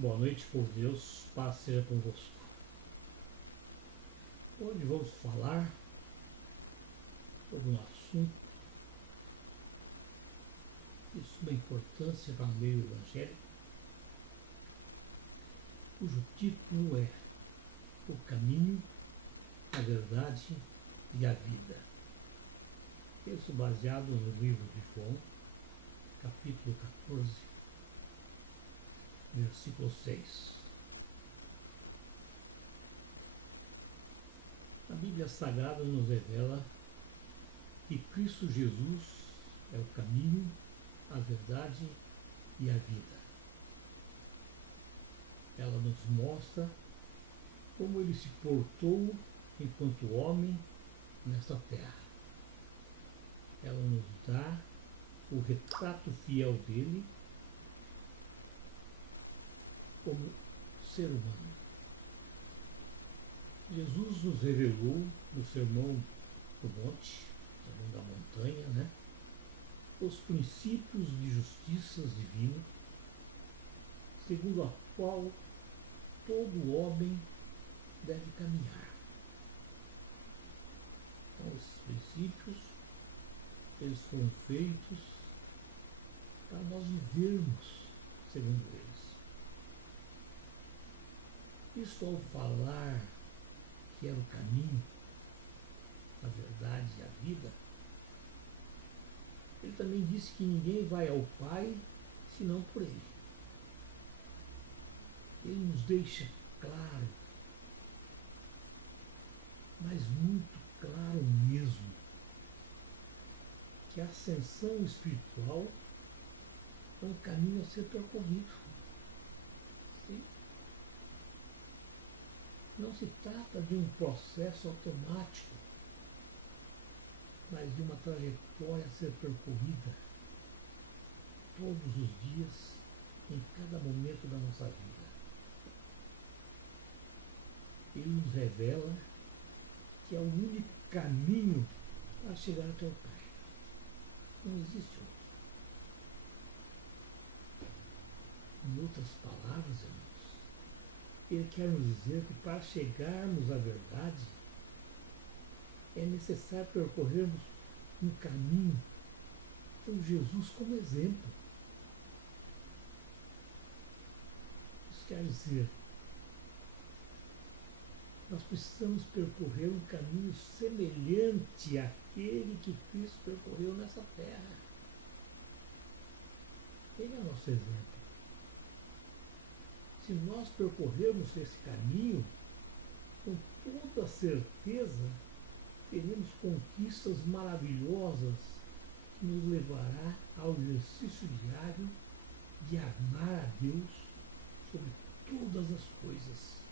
Boa noite, povo de Deus, paz seja convosco. Hoje vamos falar sobre um assunto de suma importância para o meio evangélico, cujo título é O Caminho, a Verdade e a Vida. Isso baseado no livro de João, capítulo 14, versículo 6. A Bíblia Sagrada nos revela que Cristo Jesus é o caminho, a verdade e a vida. Ela nos mostra como ele se portou enquanto homem nesta terra. Ela nos dá o retrato fiel dele como ser humano. Jesus nos revelou no Sermão do Monte, Sermão da Montanha, os princípios de justiça divina, segundo a qual todo homem deve caminhar. Então, esses princípios, eles foram feitos para nós vivermos segundo eles. Isso, ao falar que é o caminho, a verdade e a vida, ele também disse que ninguém vai ao Pai senão por ele. Ele nos deixa claro, mas muito claro mesmo, que a ascensão espiritual é um caminho a ser percorrido. Sim? Não se trata de um processo automático, mas de uma trajetória a ser percorrida todos os dias, em cada momento da nossa vida. Ele nos revela que é o único caminho para chegar até o Pai. Não existe outro. Em outras palavras, irmãos, ele quer nos dizer que para chegarmos à verdade é necessário percorrermos um caminho com Jesus como exemplo. Isso quer dizer, nós precisamos percorrer um caminho semelhante àquele que Cristo percorreu nessa terra. Ele é o nosso exemplo. Se nós percorrermos esse caminho, com toda certeza, teremos conquistas maravilhosas que nos levará ao exercício diário de amar a Deus sobre todas as coisas.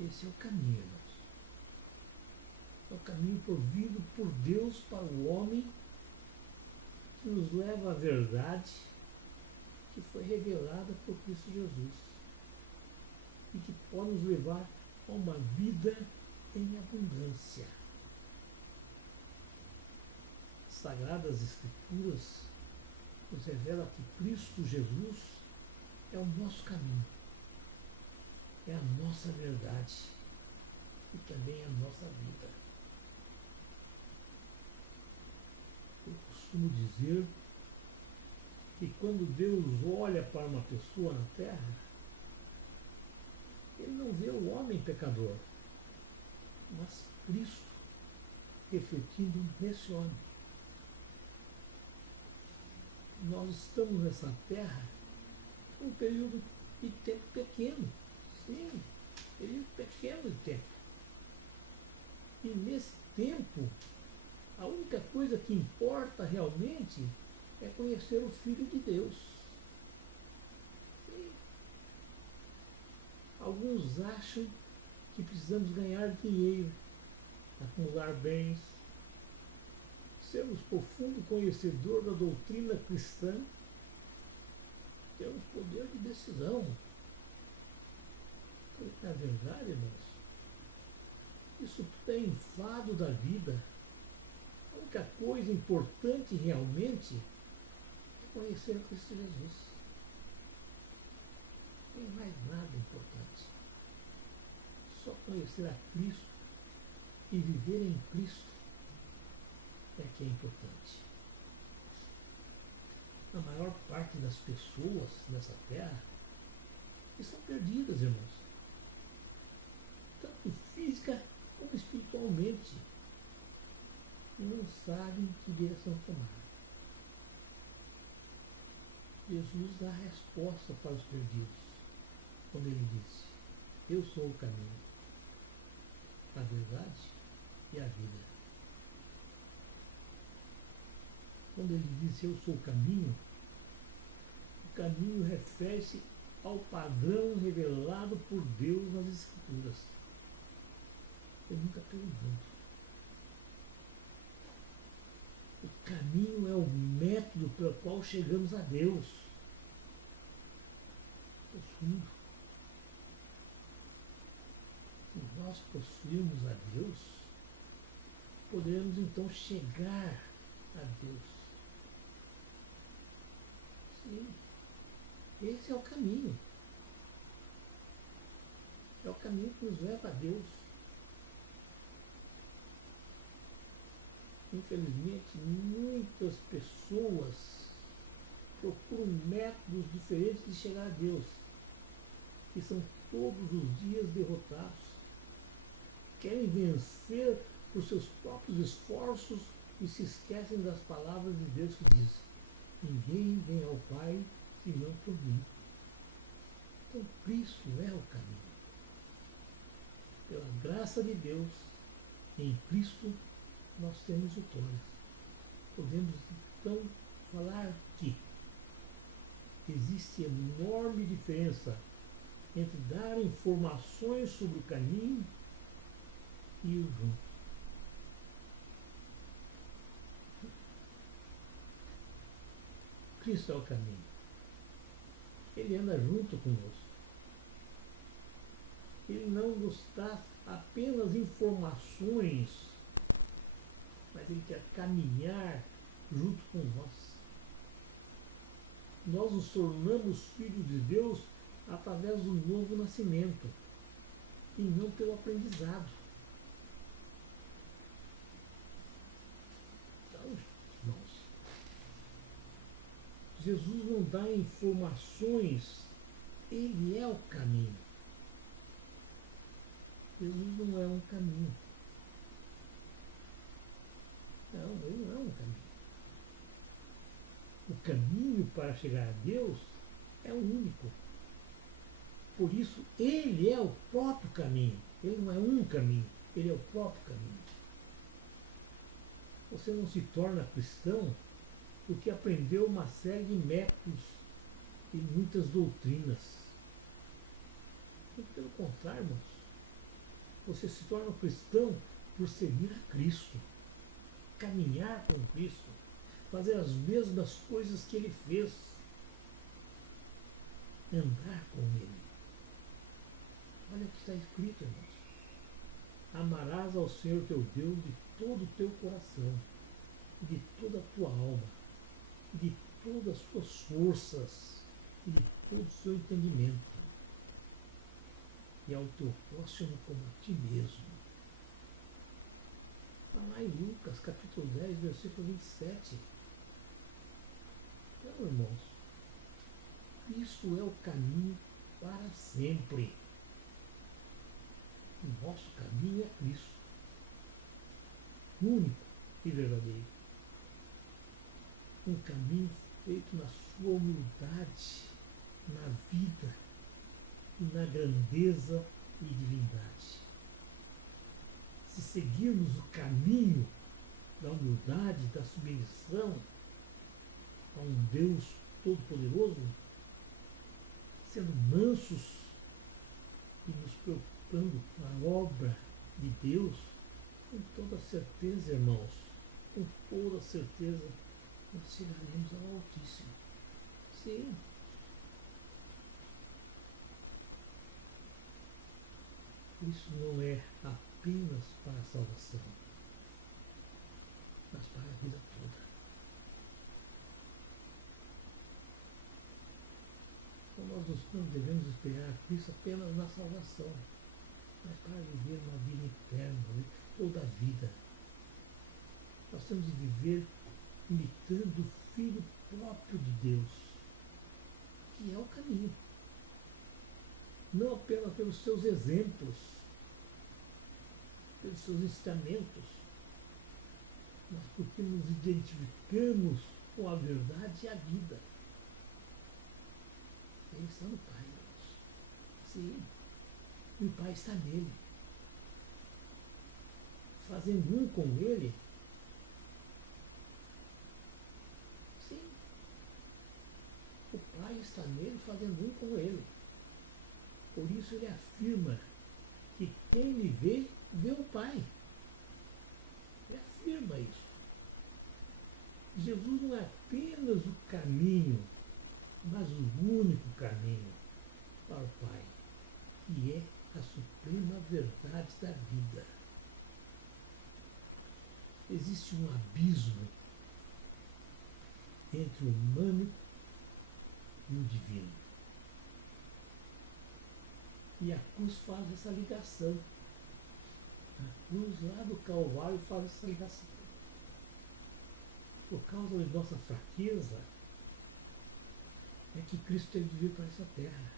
Esse é o caminho, irmãos. É o caminho provido por Deus para o homem, que nos leva à verdade que foi revelada por Cristo Jesus e que pode nos levar a uma vida em abundância. As Sagradas Escrituras nos revela que Cristo Jesus é o nosso caminho, é a nossa verdade e também a nossa vida. Eu costumo dizer que quando Deus olha para uma pessoa na terra, ele não vê o homem pecador, mas Cristo refletindo nesse homem. Nós estamos nessa terra um período de tempo pequeno, sim, período pequeno de tempo. E nesse tempo, a única coisa que importa realmente é conhecer o Filho de Deus. Sim. Alguns acham que precisamos ganhar dinheiro, acumular bens, sermos profundo conhecedor da doutrina cristã, termos poder de decisão. Porque, na verdade, irmãos, isso tudo é enfado da vida. A única coisa importante realmente é conhecer Cristo Jesus. Não tem mais nada importante. Só conhecer a Cristo e viver em Cristo é que é importante. A maior parte das pessoas nessa terra estão perdidas, irmãos. Tanto física como espiritualmente. E não sabem que direção tomar. Jesus dá a resposta para os perdidos, quando ele disse: eu sou o caminho, a verdade e a vida. Quando ele disse eu sou o caminho refere-se ao padrão revelado por Deus nas Escrituras. Eu nunca pergunto. O caminho é o método pelo qual chegamos a Deus. Possuindo. Se nós possuirmos a Deus, poderemos então chegar a Deus. Sim. Esse é o caminho. É o caminho que nos leva a Deus. Infelizmente, muitas pessoas procuram métodos diferentes de chegar a Deus, que são todos os dias derrotados. Querem vencer por seus próprios esforços e se esquecem das palavras de Deus que diz: ninguém vem ao Pai senão por mim. Então Cristo é o caminho. Pela graça de Deus, em Cristo, nós temos vitórias. Podemos então falar que existe enorme diferença entre dar informações sobre o caminho e ir junto. Cristo é o caminho. Ele anda junto conosco. Ele não nos dá apenas informações, mas ele quer caminhar junto com nós. Nós nos tornamos filhos de Deus através do novo nascimento e não pelo aprendizado. Então, irmãos, Jesus não dá informações, ele é o caminho. Jesus não é um caminho. Não, ele não é um caminho. O caminho para chegar a Deus é o único. Por isso, ele é o próprio caminho. Ele não é um caminho, ele é o próprio caminho. Você não se torna cristão porque aprendeu uma série de métodos e muitas doutrinas. Muito pelo contrário, irmãos. Você se torna cristão por seguir a Cristo, caminhar com Cristo, fazer as mesmas coisas que ele fez, andar com ele. Olha o que está escrito, irmãos. Amarás ao Senhor teu Deus de todo o teu coração, de toda a tua alma, de todas as suas forças e de todo o seu entendimento. E ao teu próximo como a ti mesmo. Está lá em Lucas, capítulo 10, versículo 27. Então, irmãos, isso é o caminho para sempre. O nosso caminho é Cristo, único e verdadeiro. Um caminho feito na sua humildade, na vida e na grandeza e divindade. Se seguirmos o caminho da humildade, da submissão a um Deus Todo-Poderoso, sendo mansos e nos preocupando com a obra de Deus, com toda certeza, irmãos, com toda certeza, nós chegaremos ao Altíssimo. Sim. Isso não é apenas para a salvação, mas para a vida toda. nós não devemos esperar Cristo apenas na salvação, mas para viver uma vida eterna, toda a vida. Nós temos de viver imitando o Filho próprio de Deus, que é o caminho. Não apenas pelos seus exemplos, pelos seus ensinamentos, mas porque nos identificamos com a verdade e a vida. Ele está no Pai, irmãos. Sim, e o Pai está nele. Fazendo um com ele, sim, o Pai está nele fazendo um com ele. Por isso ele afirma que quem me vê, vê o Pai. Ele afirma isso. Jesus não é apenas o caminho, mas o único caminho para o Pai, que é a suprema verdade da vida. Existe um abismo entre o humano e o divino. E a cruz faz essa ligação. A cruz lá do Calvário faz essa ligação. Por causa de nossa fraqueza, é que Cristo teve de vir para essa terra,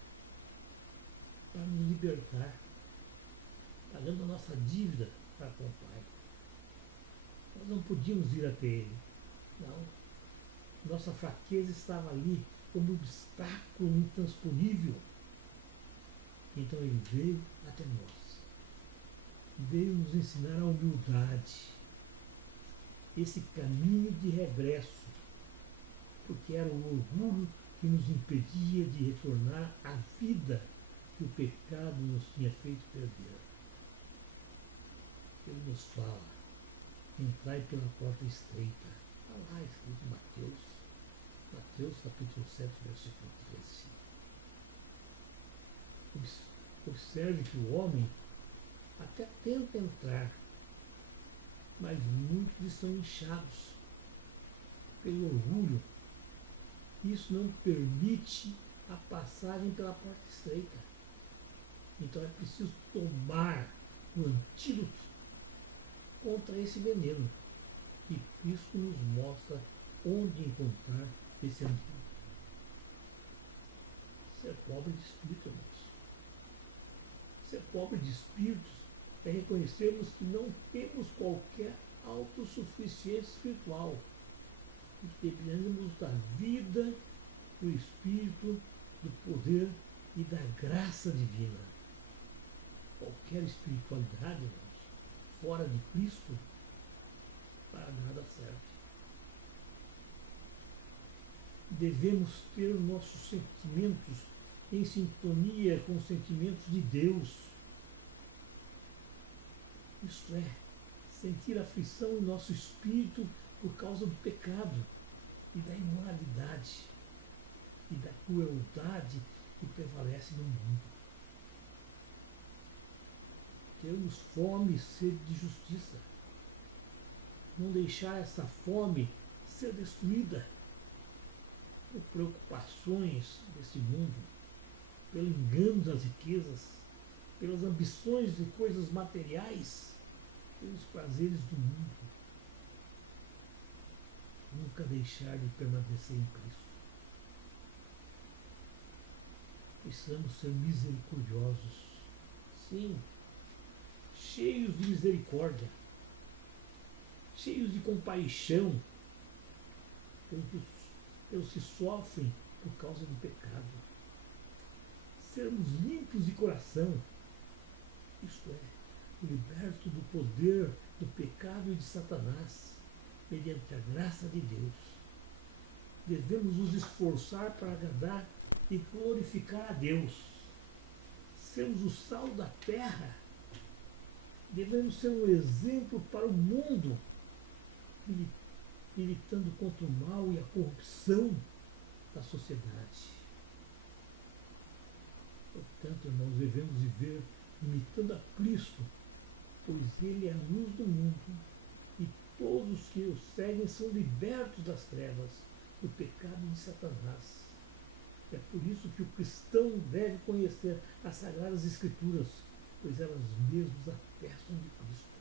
para nos libertar, pagando a nossa dívida para com o Pai. Nós não podíamos ir até Ele. Não. Nossa fraqueza estava ali como obstáculo intransponível. Então Ele veio até nós. Veio nos ensinar a humildade, esse caminho de regresso, porque era o orgulho que nos impedia de retornar à vida que o pecado nos tinha feito perder. Ele nos fala: entrai pela porta estreita. Está lá escrito em Mateus capítulo 7, versículo 13. Observe que o homem até tenta entrar, mas muitos estão inchados pelo orgulho. Isso não permite a passagem pela porta estreita. Então é preciso tomar o antídoto contra esse veneno. E Cristo nos mostra onde encontrar esse antídoto. Ser pobre de espírito, irmãos. Ser pobre de espíritos é reconhecermos que não temos qualquer autossuficiência espiritual e que dependemos da vida, do Espírito, do poder e da graça divina. Qualquer espiritualidade, irmãos, fora de Cristo, para nada serve. Devemos ter nossos sentimentos em sintonia com os sentimentos de Deus. Isto é, sentir aflição em nosso espírito por causa do pecado e da imoralidade e da crueldade que prevalece no mundo. Termos fome e sede de justiça. Não deixar essa fome ser destruída por preocupações desse mundo, pelo engano das riquezas, pelas ambições de coisas materiais, pelos prazeres do mundo. Nunca deixar de permanecer em Cristo. Precisamos ser misericordiosos. Sim, cheios de misericórdia, cheios de compaixão pelos que sofrem por causa do pecado. Sermos limpos de coração, isto é, libertos do poder do pecado e de Satanás, mediante a graça de Deus. Devemos nos esforçar para agradar e glorificar a Deus. Sermos o sal da terra. Devemos ser um exemplo para o mundo, militando contra o mal e a corrupção da sociedade. Portanto, irmãos, devemos viver imitando a Cristo, pois Ele é a luz do mundo e todos que o seguem são libertos das trevas, do pecado de Satanás. É por isso que o cristão deve conhecer as Sagradas Escrituras, pois elas mesmas atestam de Cristo.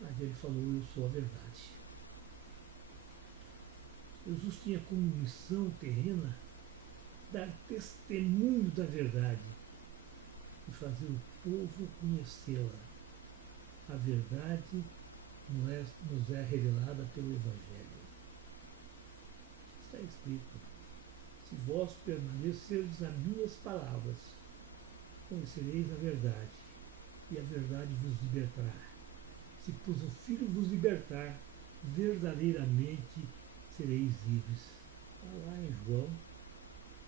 Mas ele falou, eu sou a verdade. Jesus tinha como missão terrena dar testemunho da verdade e fazer o povo conhecê-la. A verdade nos é revelada pelo Evangelho. Está escrito, se vós permanecerdes nas minhas palavras, conhecereis a verdade, e a verdade vos libertará. Se pois o Filho vos libertar, verdadeiramente sereis livres. Está lá em João,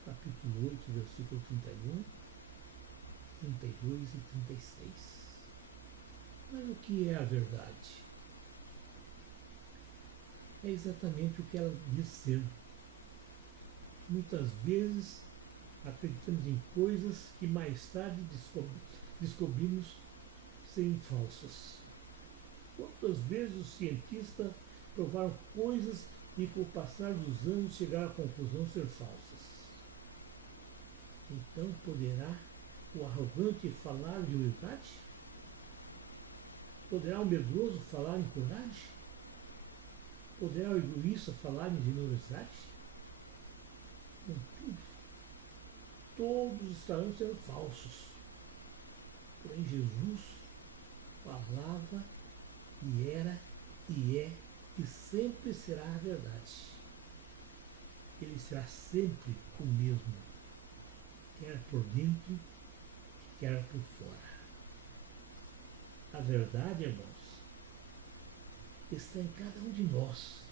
capítulo 8, versículo 31, 32 e 36. Mas o que é a verdade? É exatamente o que ela diz ser. Muitas vezes acreditamos em coisas que mais tarde descobrimos serem falsas. Quantas vezes os cientistas provaram coisas e, com o passar dos anos, chegaram à conclusão ser falsas? Então, poderá o arrogante falar de humildade? Poderá o medroso falar em coragem? Poderá o egoísta falar em generosidade? Contudo, todos estarão sendo falsos. Porém, Jesus falava e era e é e sempre será a verdade. Ele será sempre o mesmo, quer por dentro, quer por fora. A verdade, irmãos, está em cada um de nós.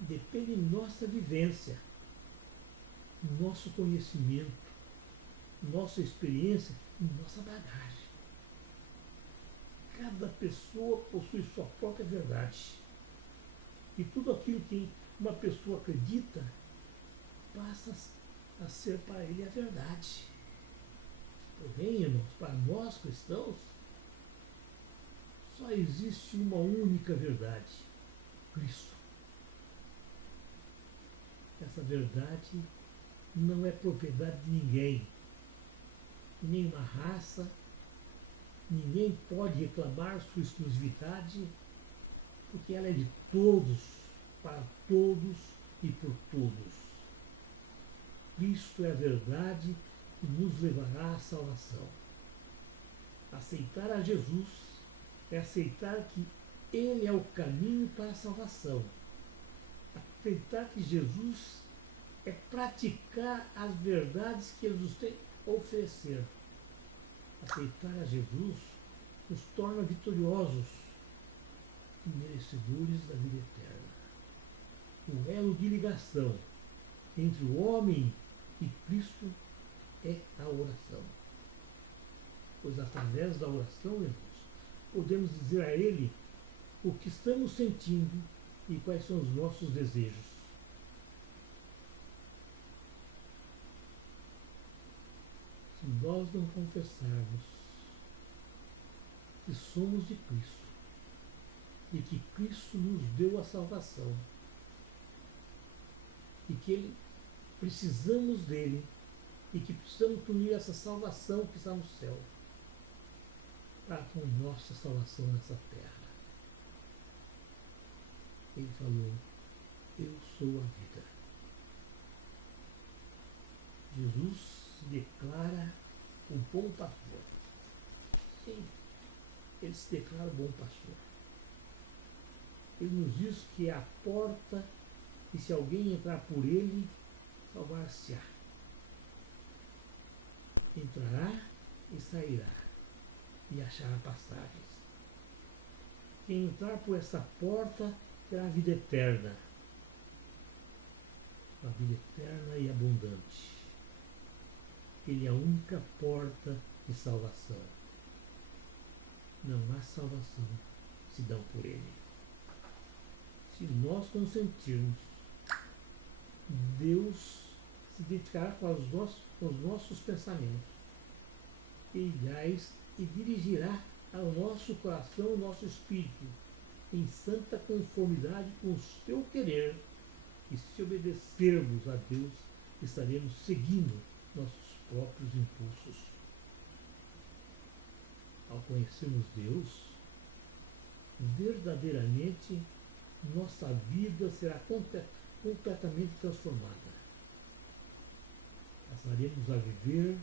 Depende de nossa vivência, nosso conhecimento, nossa experiência e nossa bagagem. Cada pessoa possui sua própria verdade. E tudo aquilo que uma pessoa acredita passa a ser para ele a verdade. Porém, irmãos, para nós cristãos, só existe uma única verdade: Cristo. Essa verdade não é propriedade de ninguém, nenhuma raça, ninguém pode reclamar sua exclusividade, porque ela é de todos, para todos e por todos. Cristo é a verdade que nos levará à salvação. Aceitar a Jesus é aceitar que Ele é o caminho para a salvação. Aceitar que Jesus é praticar as verdades que Jesus tem a oferecer. Aceitar a Jesus nos torna vitoriosos e merecedores da vida eterna. O elo de ligação entre o homem e Cristo é a oração. Pois através da oração, irmãos, podemos dizer a Ele o que estamos sentindo e quais são os nossos desejos. Se nós não confessarmos que somos de Cristo e que Cristo nos deu a salvação e que precisamos dele e que precisamos unir essa salvação que está no céu para com nossa salvação nessa terra. Ele falou, eu sou a vida. Jesus se declara o bom pastor. Sim, ele se declara o bom pastor. Ele nos diz que é a porta e se alguém entrar por ele, salvar-se-á. Entrará e sairá e achará passagens. Quem entrar por essa porta terá a vida eterna. A vida eterna e abundante. Ele é a única porta de salvação. Não há salvação se dão por ele. Se nós consentirmos, Deus se identificará com os nossos pensamentos e dirigirá ao nosso coração, ao nosso espírito, em santa conformidade com o seu querer, e se obedecermos a Deus, estaremos seguindo nossos próprios impulsos. Ao conhecermos Deus, verdadeiramente nossa vida será completamente transformada. Passaremos a viver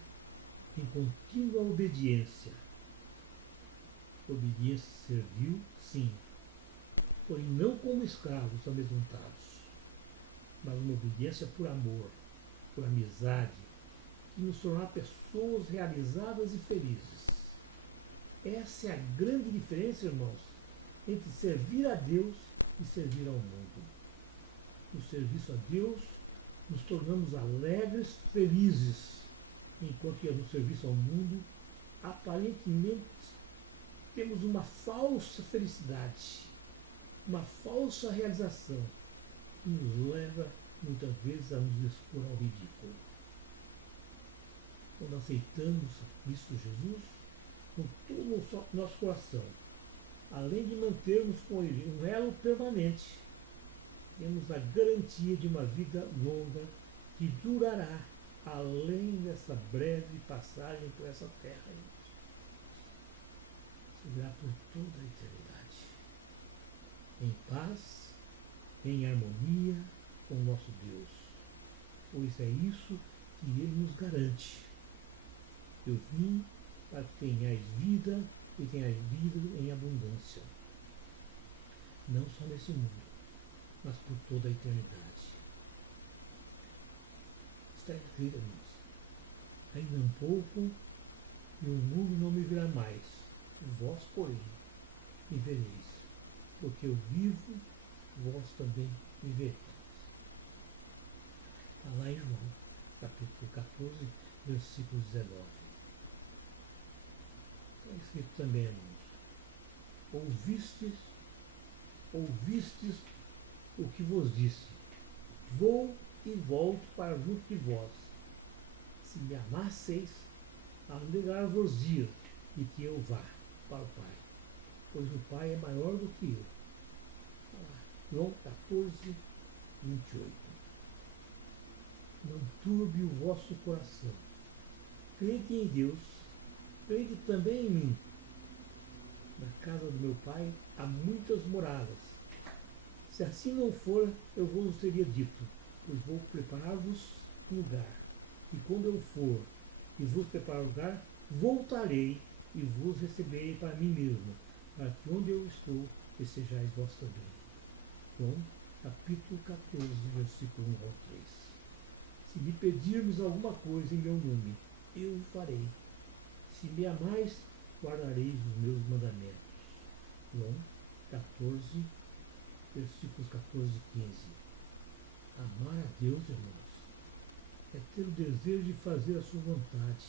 em contínua obediência. Obediência servil, sim, porém não como escravos amedrontados, mas uma obediência por amor, por amizade, que nos tornar pessoas realizadas e felizes. Essa é a grande diferença, irmãos, entre servir a Deus e servir ao mundo. No serviço a Deus, nos tornamos alegres, felizes, enquanto que no serviço ao mundo, aparentemente temos uma falsa felicidade, uma falsa realização, que nos leva muitas vezes a nos expor ao ridículo. Quando aceitamos Cristo Jesus, com todo o nosso coração, além de mantermos com Ele um elo permanente, temos a garantia de uma vida longa que durará além dessa breve passagem por essa terra. Será por toda a eternidade, em paz, em harmonia com o nosso Deus, pois é isso que Ele nos garante. Eu vim para que tenhais vida e tenhais vida em abundância, não só nesse mundo, mas por toda a eternidade. Está escrito, irmãos: ainda um pouco e o mundo não me verá mais, vós, porém, me vereis, porque eu vivo, vós também me vereis. Está lá em João, capítulo 14, versículo 19. Está escrito também, irmãos: ouvistes o que vos disse, vou e volto para junto de vós. Se me amasseis, alegrar-vos-ia de que eu vá para o Pai, pois o Pai é maior do que eu. João 14, 28. Não turbe o vosso coração. Crede em Deus, crede também em mim. Na casa do meu Pai há muitas moradas. Se assim não for, eu vos teria dito, pois vou preparar-vos um lugar. E quando eu for e vos preparar lugar, voltarei e vos receberei para mim mesmo, para que onde eu estou, estejais vós também. João, capítulo 14, versículo 1 ao 3. Se me pedirmos alguma coisa em meu nome, eu o farei. Se me amais, guardareis os meus mandamentos. João 14, versículos 14 e 15. Amar a Deus, irmãos, é ter o desejo de fazer a sua vontade,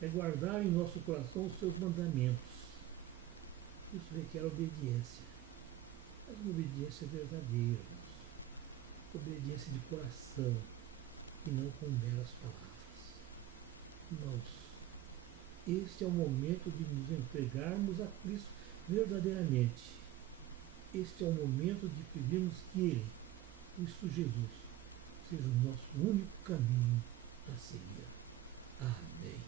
é guardar em nosso coração os seus mandamentos. Isso requer obediência, mas uma obediência verdadeira, irmãos. Obediência de coração, e não com meras palavras. Irmãos, este é o momento de nos entregarmos a Cristo verdadeiramente. Este é o momento de pedirmos que Ele, Cristo Jesus, seja o nosso único caminho a seguir. Amém.